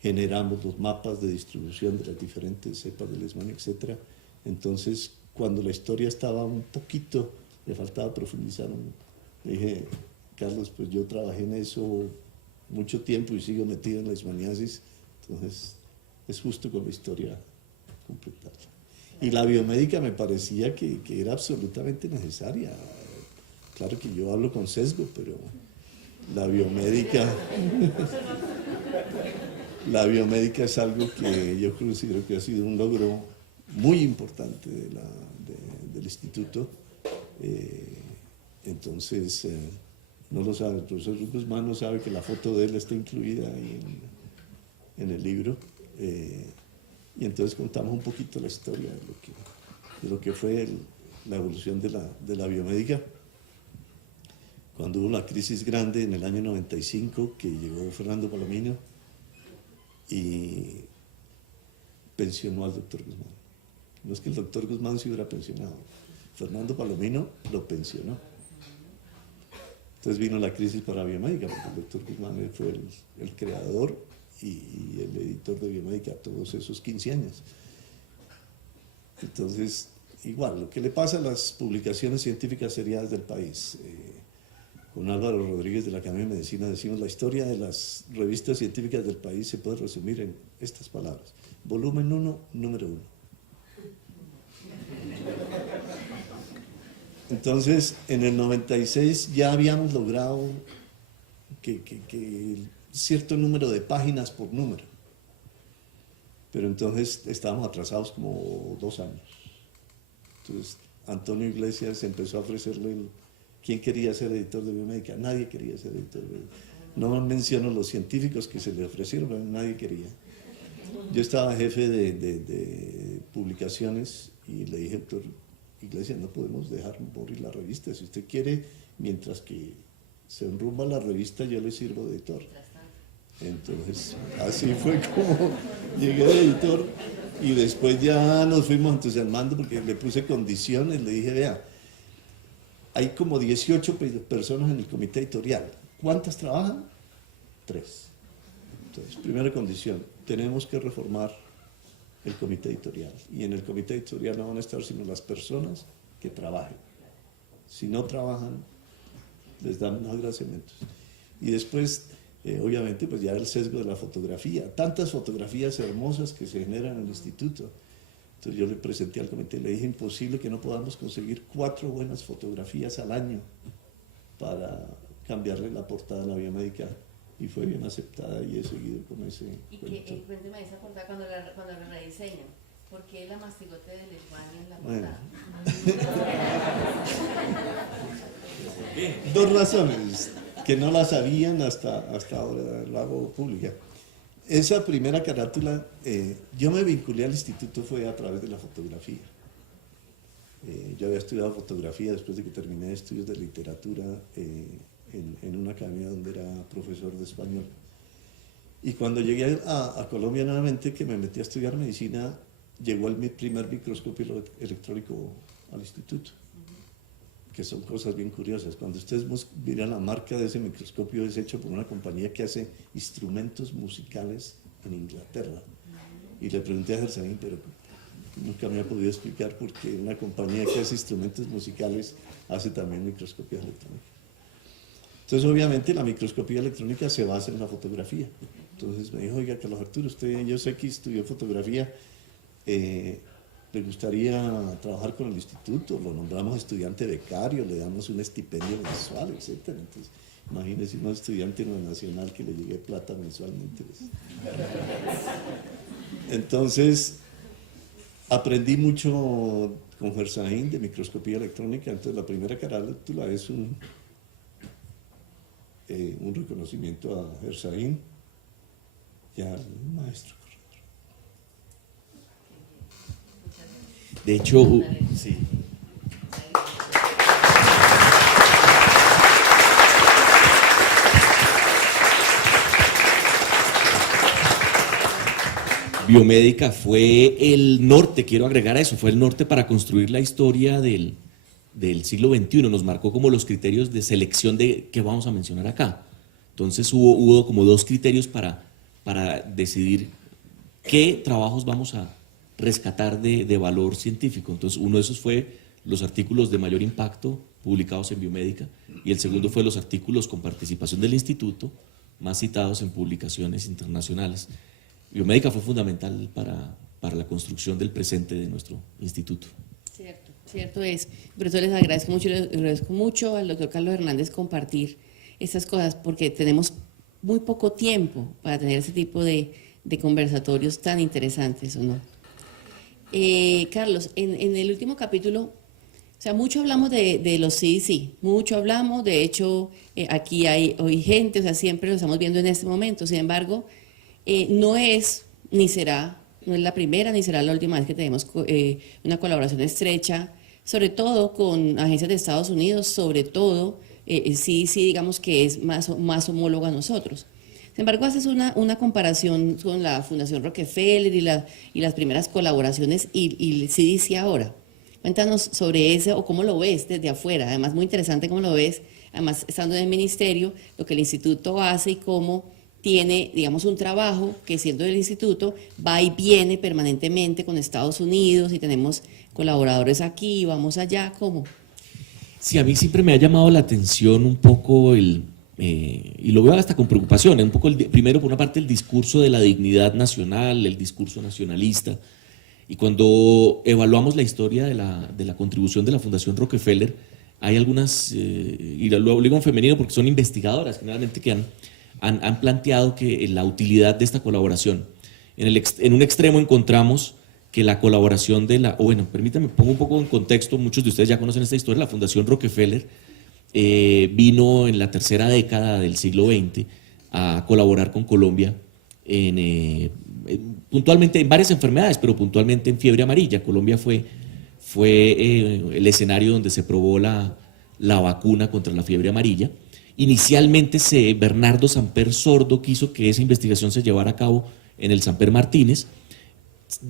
Generamos los mapas de distribución de las diferentes cepas de leishmania, etc. Entonces, cuando la historia estaba un poquito, le faltaba profundizar, le dije, Carlos, pues yo trabajé en eso mucho tiempo y sigo metido en la leishmaniasis, entonces es justo con la historia completarla. Y la biomédica me parecía que era absolutamente necesaria. Claro que yo hablo con sesgo, pero la biomédica es algo que yo considero que ha sido un logro muy importante del instituto. Entonces, no lo sabe, el profesor Guzmán no sabe que la foto de él está incluida ahí en el libro. Y entonces contamos un poquito la historia de lo que fue la evolución de la biomédica. Cuando hubo la crisis grande en el año 95, que llegó Fernando Palomino y pensionó al doctor Guzmán. No es que el doctor Guzmán se hubiera pensionado, Fernando Palomino lo pensionó. Entonces vino la crisis para la biomédica, porque el doctor Guzmán fue el creador y el editor de biomédica todos esos 15 años. Entonces, igual, lo que le pasa a las publicaciones científicas seriadas del país. Con Álvaro Rodríguez de la Academia de Medicina decimos, la historia de las revistas científicas del país se puede resumir en estas palabras. Volumen 1, número 1. Entonces, en el 96 ya habíamos logrado que cierto número de páginas por número, pero entonces estábamos atrasados como 2 años. Entonces Antonio Iglesias empezó a ofrecerle ¿quién quería ser editor de biomédica? Nadie quería ser editor de biomédica. No menciono los científicos que se le ofrecieron, pero nadie quería. Yo estaba jefe de publicaciones y le dije, doctor Iglesias, no podemos dejar morir la revista. Si usted quiere, mientras que se enrumba la revista, yo le sirvo de editor. Entonces, así fue como llegué de editor, y después ya nos fuimos entusiasmando porque le puse condiciones, le dije, vea, hay como 18 personas en el comité editorial. ¿Cuántas trabajan? 3. Entonces, primera condición, tenemos que reformar el comité editorial. Y en el comité editorial no van a estar sino las personas que trabajen. Si no trabajan, les dan unos agradecimientos. Y después, obviamente, pues ya el sesgo de la fotografía. Tantas fotografías hermosas que se generan en el instituto. Entonces yo le presenté al comité y le dije, imposible que no podamos conseguir 4 buenas fotografías al año para cambiarle la portada a la biomédica, y fue bien aceptada y he seguido con ese cuento. Cuénteme esa portada cuando la rediseñan. ¿Por qué la mastigote de Leishmania en la portada? Bueno. 2 razones que no las sabían hasta ahora, lo hago pública. Esa primera carátula, yo me vinculé al instituto fue a través de la fotografía. Yo había estudiado fotografía después de que terminé estudios de literatura en una academia donde era profesor de español. Y cuando llegué a Colombia nuevamente, que me metí a estudiar medicina, llegó el primer microscopio electrónico al instituto, que son cosas bien curiosas. Cuando ustedes miran la marca de ese microscopio, es hecho por una compañía que hace instrumentos musicales en Inglaterra. Y le pregunté a Gersaín, pero nunca me ha podido explicar por qué una compañía que hace instrumentos musicales hace también microscopía electrónica. Entonces, obviamente, la microscopía electrónica se basa en la fotografía. Entonces me dijo, oiga, Carlos Arturo, usted, yo sé que estudió fotografía, ¿le gustaría trabajar con el instituto? Lo nombramos estudiante becario, le damos un estipendio mensual, etc. Entonces, imagínese un estudiante en la nacional que le llegue plata mensualmente. Entonces, aprendí mucho con Gersaín de microscopía electrónica. Entonces, la primera carátula es un reconocimiento a Gersaín y al maestro. De hecho, sí. Biomédica fue el norte, quiero agregar a eso, fue el norte para construir la historia del siglo XXI, nos marcó como los criterios de selección de qué vamos a mencionar acá. Entonces hubo como dos criterios para decidir qué trabajos vamos a rescatar de valor científico. Entonces uno de esos fue los artículos de mayor impacto publicados en Biomédica y el segundo fue los artículos con participación del instituto más citados en publicaciones internacionales. Biomédica fue fundamental para la construcción del presente de nuestro instituto. Cierto es. Por eso les agradezco mucho al doctor Carlos Hernández compartir estas cosas, porque tenemos muy poco tiempo para tener ese tipo de conversatorios tan interesantes, ¿o no? Carlos, en el último capítulo, o sea, mucho hablamos de los CDC, mucho hablamos, de hecho, aquí hay hoy gente, o sea, siempre lo estamos viendo en este momento, sin embargo, no es la primera ni será la última vez que tenemos una colaboración estrecha, sobre todo con agencias de Estados Unidos, sobre todo, sí, digamos que es más homólogo a nosotros. Sin embargo, haces una comparación con la Fundación Rockefeller y las primeras colaboraciones y el CDC ahora. Cuéntanos sobre eso o cómo lo ves desde afuera. Además, muy interesante cómo lo ves, además estando en el ministerio, lo que el instituto hace y cómo tiene, digamos, un trabajo que siendo del instituto va y viene permanentemente con Estados Unidos y tenemos colaboradores aquí, vamos allá, ¿cómo? Sí, a mí siempre me ha llamado la atención un poco y lo veo hasta con preocupación, un poco primero por una parte el discurso de la dignidad nacional, el discurso nacionalista, y cuando evaluamos la historia de la contribución de la Fundación Rockefeller, hay algunas, y lo digo en femenino porque son investigadoras generalmente que han planteado que la utilidad de esta colaboración, en un extremo encontramos que la colaboración permítanme, pongo un poco en contexto, muchos de ustedes ya conocen esta historia, la Fundación Rockefeller vino en la tercera década del siglo XX a colaborar con Colombia puntualmente en varias enfermedades, pero puntualmente en fiebre amarilla. Colombia fue el escenario donde se probó la vacuna contra la fiebre amarilla. Inicialmente Bernardo Samper Sordo quiso que esa investigación se llevara a cabo en el Samper Martínez.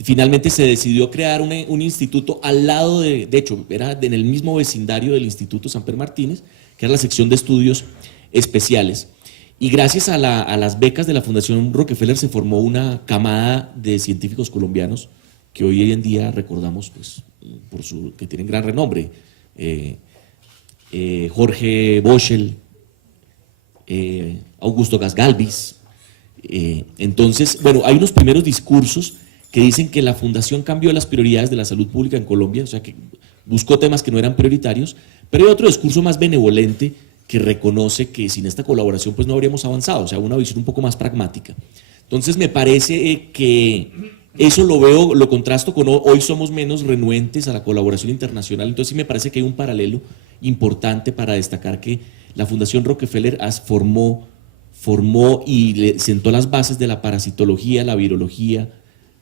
Finalmente se decidió crear un instituto al lado de hecho, era en el mismo vecindario del Instituto Samper Martínez, que era la sección de estudios especiales. Y gracias a las becas de la Fundación Rockefeller se formó una camada de científicos colombianos que hoy en día recordamos pues, que tienen gran renombre. Jorge Boschel, Augusto Gasgalvis. Entonces, bueno, hay unos primeros discursos que dicen que la fundación cambió las prioridades de la salud pública en Colombia, o sea que buscó temas que no eran prioritarios, pero hay otro discurso más benevolente que reconoce que sin esta colaboración pues no habríamos avanzado, o sea, una visión un poco más pragmática. Entonces me parece que eso lo contrasto con hoy somos menos renuentes a la colaboración internacional, entonces sí me parece que hay un paralelo importante para destacar que la Fundación Rockefeller formó y sentó las bases de la parasitología, la virología,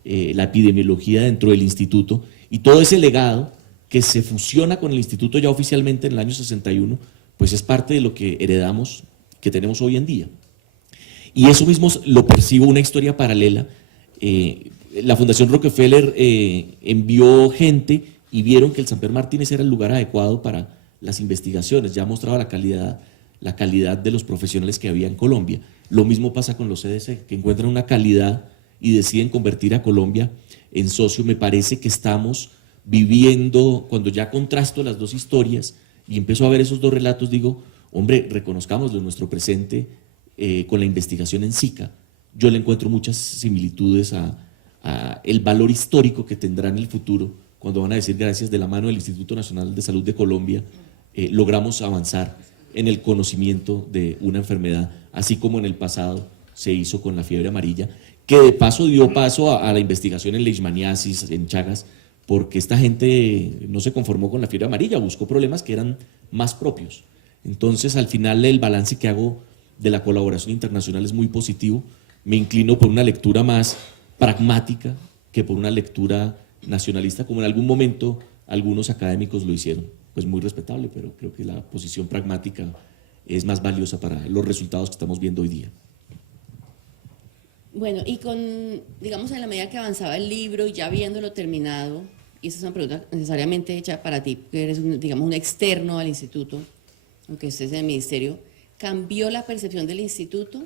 la epidemiología dentro del instituto, y todo ese legado que se fusiona con el instituto ya oficialmente en el año 61, pues es parte de lo que heredamos, que tenemos hoy en día. Y eso mismo lo percibo una historia paralela. La Fundación Rockefeller envió gente y vieron que el Samper Martínez era el lugar adecuado para las investigaciones, ya mostraba la calidad de los profesionales que había en Colombia. Lo mismo pasa con los CDC, que encuentran una calidad y deciden convertir a Colombia en socio, me parece que estamos viviendo, cuando ya contrasto las dos historias y empiezo a ver esos dos relatos, digo, hombre, reconozcámoslo en nuestro presente con la investigación en SICA. Yo le encuentro muchas similitudes a el valor histórico que tendrá en el futuro cuando van a decir, gracias de la mano del Instituto Nacional de Salud de Colombia, logramos avanzar en el conocimiento de una enfermedad, así como en el pasado se hizo con la fiebre amarilla, que de paso dio paso a la investigación en leishmaniasis, en Chagas, porque esta gente no se conformó con la fiebre amarilla, buscó problemas que eran más propios. Entonces, al final, el balance que hago de la colaboración internacional es muy positivo. Me inclino por una lectura más pragmática que por una lectura nacionalista, como en algún momento algunos académicos lo hicieron. Pues muy respetable, pero creo que la posición pragmática es más valiosa para los resultados que estamos viendo hoy día. Bueno, y digamos, en la medida que avanzaba el libro, ya viéndolo terminado, y esa es una pregunta necesariamente hecha para ti, que eres, digamos, un externo al instituto, aunque estés en el ministerio, ¿cambió la percepción del instituto?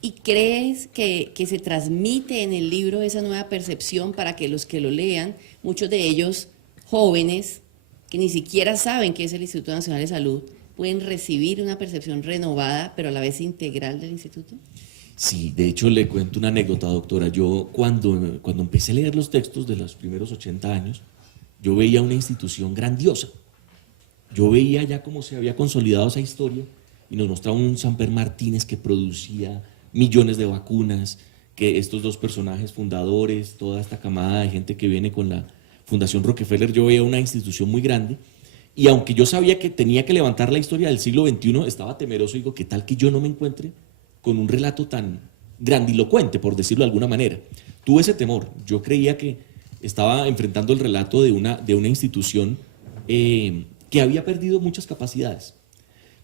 ¿Y crees que se transmite en el libro esa nueva percepción para que los que lo lean, muchos de ellos jóvenes, que ni siquiera saben qué es el Instituto Nacional de Salud, pueden recibir una percepción renovada, pero a la vez integral del instituto? Sí, de hecho le cuento una anécdota, doctora. Yo cuando empecé a leer los textos de los primeros 80 años, yo veía una institución grandiosa. Yo veía ya cómo se había consolidado esa historia y nos mostraba un Samper Martínez que producía millones de vacunas, que estos dos personajes fundadores, toda esta camada de gente que viene con la Fundación Rockefeller, yo veía una institución muy grande. Y aunque yo sabía que tenía que levantar la historia del siglo XXI, estaba temeroso. Digo, ¿qué tal que yo no me encuentre con un relato tan grandilocuente, por decirlo de alguna manera? Tuve ese temor. Yo creía que estaba enfrentando el relato de una institución que había perdido muchas capacidades.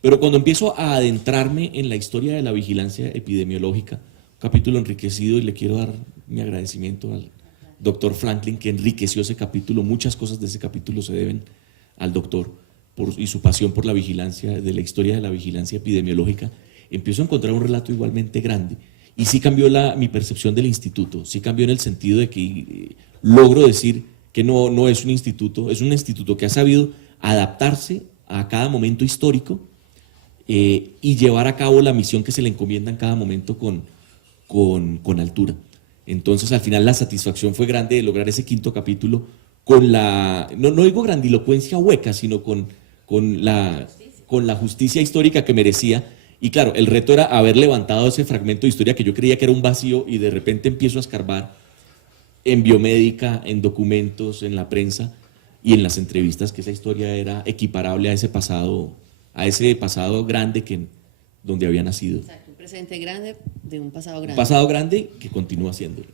Pero cuando empiezo a adentrarme en la historia de la vigilancia epidemiológica, un capítulo enriquecido, y le quiero dar mi agradecimiento al doctor Franklin, que enriqueció ese capítulo, muchas cosas de ese capítulo se deben al doctor y su pasión por la vigilancia, de la historia de la vigilancia epidemiológica, empiezo a encontrar un relato igualmente grande. Y sí cambió mi percepción del instituto, sí cambió en el sentido de que logro decir que no es un instituto, es un instituto que ha sabido adaptarse a cada momento histórico y llevar a cabo la misión que se le encomienda en cada momento con altura. Entonces, al final, la satisfacción fue grande de lograr ese quinto capítulo con no digo grandilocuencia hueca, sino con la justicia histórica que merecía. Y claro, el reto era haber levantado ese fragmento de historia que yo creía que era un vacío, y de repente empiezo a escarbar en biomédica, en documentos, en la prensa y en las entrevistas, que esa historia era equiparable a ese pasado grande donde había nacido. Exacto, un presente grande de un pasado grande. Un pasado grande que continúa siéndolo.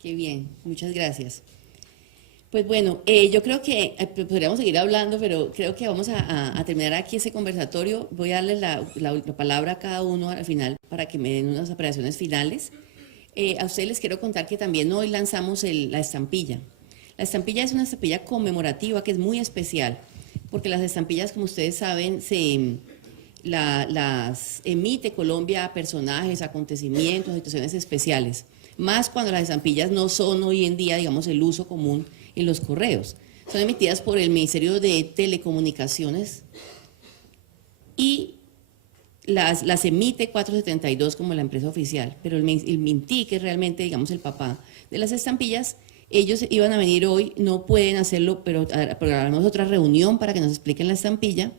Qué bien, muchas gracias. Pues bueno, yo creo que podríamos seguir hablando, pero creo que vamos a terminar aquí ese conversatorio. Voy a darles la palabra a cada uno al final para que me den unas apreciaciones finales. A ustedes les quiero contar que también hoy lanzamos la estampilla. La estampilla es una estampilla conmemorativa que es muy especial, porque las estampillas, como ustedes saben, las emite Colombia a personajes, acontecimientos, situaciones especiales, más cuando las estampillas no son hoy en día, digamos, el uso común en los correos. Son emitidas por el Ministerio de Telecomunicaciones y las emite 472 como la empresa oficial, pero el MINTI, que es realmente, digamos, el papá de las estampillas, ellos iban a venir hoy, no pueden hacerlo, pero programamos otra reunión para que nos expliquen la estampilla.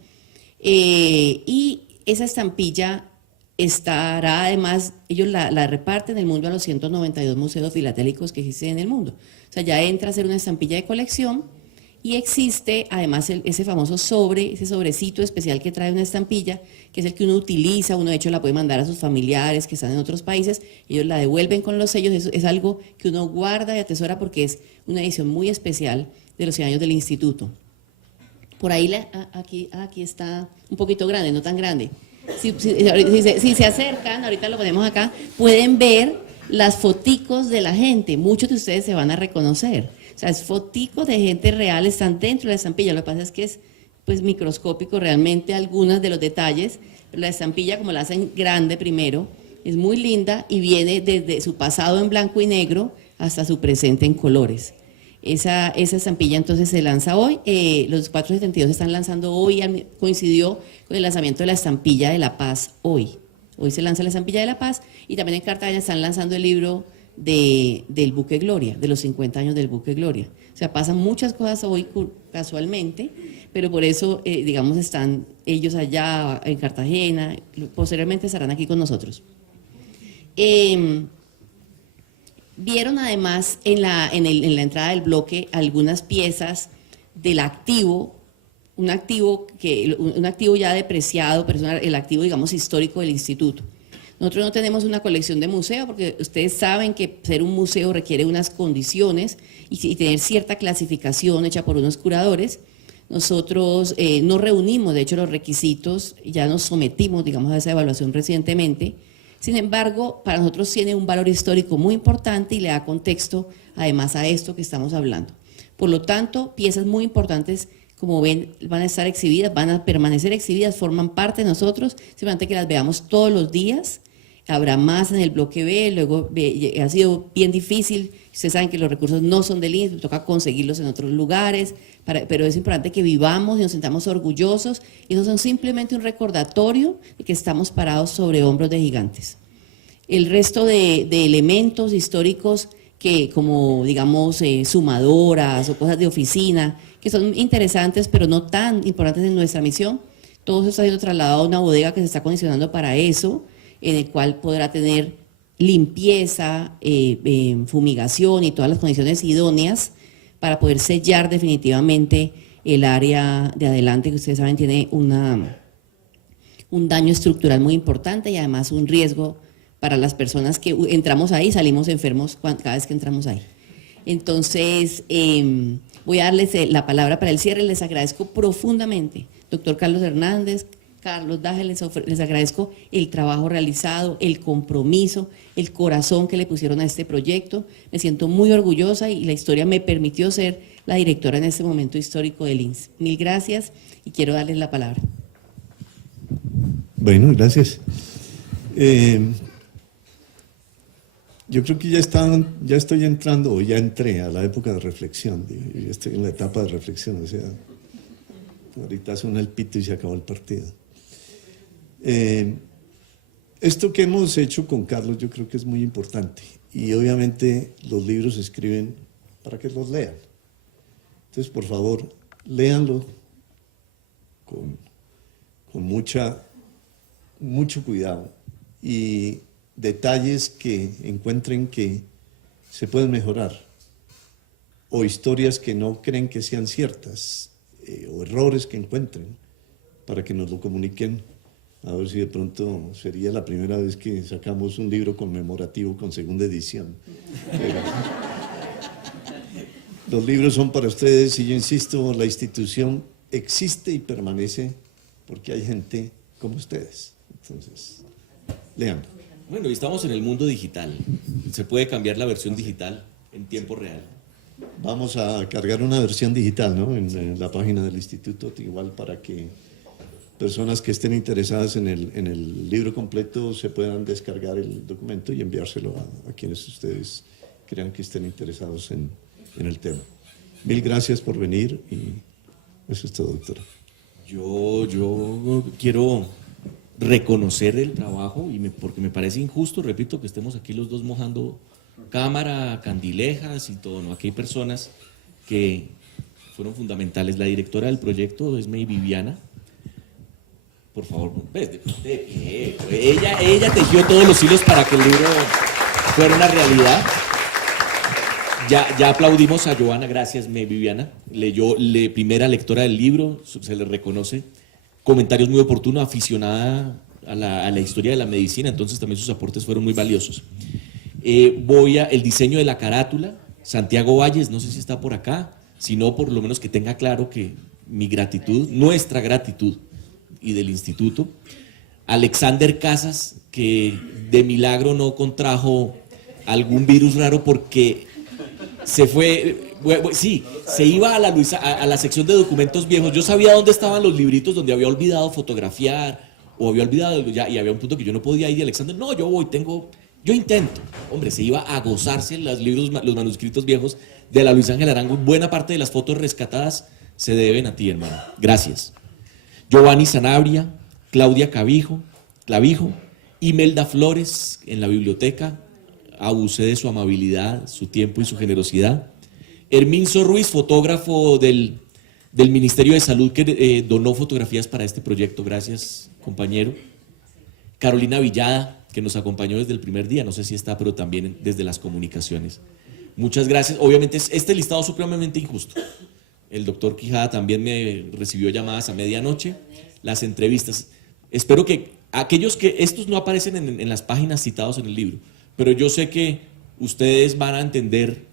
Y esa estampilla estará, además, ellos la reparten en el mundo a los 192 museos filatélicos que existen en el mundo. O sea, ya entra a ser una estampilla de colección, y existe además ese famoso ese sobrecito especial que trae una estampilla, que es el que uno utiliza. Uno de hecho la puede mandar a sus familiares que están en otros países, ellos la devuelven con los sellos. Eso es algo que uno guarda y atesora porque es una edición muy especial de los 100 años del instituto. Por ahí, aquí está un poquito grande, no tan grande. Si se acercan, ahorita lo ponemos acá, pueden ver las foticos de la gente. Muchos de ustedes se van a reconocer. O sea, es foticos de gente real, están dentro de la estampilla. Lo que pasa es que es pues microscópico realmente algunos de los detalles. Pero la estampilla, como la hacen grande primero, Es muy linda y viene desde su pasado en blanco y negro hasta su presente en colores. Esa estampilla entonces se lanza hoy, los 472 se están lanzando hoy, coincidió con el lanzamiento de la estampilla de la paz hoy. Hoy se lanza la estampilla de la paz y también en Cartagena están lanzando el libro del Buque Gloria, de los 50 años del Buque Gloria. O sea, pasan muchas cosas hoy casualmente, pero por eso, digamos, están ellos allá en Cartagena, posteriormente estarán aquí con nosotros. Vieron además en la entrada del bloque algunas piezas del activo, un activo ya depreciado, el activo, digamos, histórico del instituto. Nosotros no tenemos una colección de museo porque ustedes saben que ser un museo requiere unas condiciones y tener cierta clasificación hecha por unos curadores. Nosotros no reunimos, de hecho, los requisitos, ya nos sometimos, digamos, a esa evaluación recientemente. Sin embargo, para nosotros tiene un valor histórico muy importante y le da contexto además a esto que estamos hablando. Por lo tanto, piezas muy importantes, como ven, van a estar exhibidas, van a permanecer exhibidas, forman parte de nosotros, simplemente que las veamos todos los días. Habrá más en el bloque B, luego ha sido bien difícil, ustedes saben que los recursos no son del INS, toca conseguirlos en otros lugares, pero es importante que vivamos y nos sintamos orgullosos, y no son simplemente un recordatorio de que estamos parados sobre hombros de gigantes. El resto de elementos históricos que, como digamos, sumadoras o cosas de oficina, que son interesantes pero no tan importantes en nuestra misión, todo eso está siendo trasladado a una bodega que se está condicionando para eso, en el cual podrá tener limpieza, fumigación y todas las condiciones idóneas para poder sellar definitivamente el área de adelante, que ustedes saben tiene un daño estructural muy importante y además un riesgo para las personas que entramos ahí, salimos enfermos cada vez que entramos ahí. Entonces, voy a darles la palabra para el cierre. Les agradezco profundamente, doctor Carlos Hernández, Carlos Daje, les agradezco el trabajo realizado, el compromiso, el corazón que le pusieron a este proyecto. Me siento muy orgullosa y la historia me permitió ser la directora en este momento histórico del INS. Mil gracias y quiero darles la palabra. Bueno, gracias. Yo creo que ya estoy entrando, o ya entré a la época de reflexión. Ya estoy en la etapa de reflexión, o sea, ahorita suena el pito y se acabó el partido. Esto que hemos hecho con Carlos yo creo que es muy importante, y obviamente los libros se escriben para que los lean. Entonces, por favor, léanlo con mucho cuidado, y detalles que encuentren que se pueden mejorar, o historias que no creen que sean ciertas, o errores que encuentren, para que nos lo comuniquen, a ver si de pronto sería la primera vez que sacamos un libro conmemorativo con segunda edición. Pero los libros son para ustedes, y yo insisto, la institución existe y permanece porque hay gente como ustedes. Entonces, lean. Bueno, y estamos en el mundo digital. Se puede cambiar la versión digital en tiempo real. Vamos a cargar una versión digital, ¿no?, en la página del instituto, igual para que personas que estén interesadas en el libro completo se puedan descargar el documento y enviárselo a quienes ustedes crean que estén interesados en el tema. Mil gracias por venir, y eso es todo, doctora. Yo quiero reconocer el trabajo, porque me parece injusto, repito, que estemos aquí los dos mojando cámara, candilejas y todo, ¿no? Aquí hay personas que fueron fundamentales. La directora del proyecto es May Viviana. Por favor, ella tejió todos los hilos para que el libro fuera una realidad. Ya aplaudimos a Joana, gracias May Viviana. Primera lectora del libro, se le reconoce. Comentarios muy oportunos, aficionada a la historia de la medicina, entonces también sus aportes fueron muy valiosos. El diseño de la carátula, Santiago Valles, no sé si está por acá, si no, por lo menos que tenga claro que mi gratitud, nuestra gratitud y del instituto. Alexander Casas, que de milagro no contrajo algún virus raro porque se fue, sí, se iba a la sección de documentos viejos. Yo sabía dónde estaban los libritos donde había olvidado fotografiar o había olvidado ya, y había un punto que yo no podía ir, y Alexander, no, yo voy, yo intento. Hombre, se iba a gozarse los libros, los manuscritos viejos de la Luis Ángel Arango. Buena parte de las fotos rescatadas se deben a ti, hermano. Gracias. Giovanni Sanabria, Claudia Clavijo, Imelda Flores en la biblioteca. Abusé de su amabilidad, su tiempo y su generosidad. Herminzo Ruiz, fotógrafo del Ministerio de Salud, que donó fotografías para este proyecto. Gracias, compañero. Carolina Villada, que nos acompañó desde el primer día, no sé si está, pero también desde las comunicaciones. Muchas gracias. Obviamente este listado es supremamente injusto. El doctor Quijada también me recibió llamadas a medianoche, las entrevistas. Espero que estos no aparecen en las páginas citados en el libro, pero yo sé que ustedes van a entender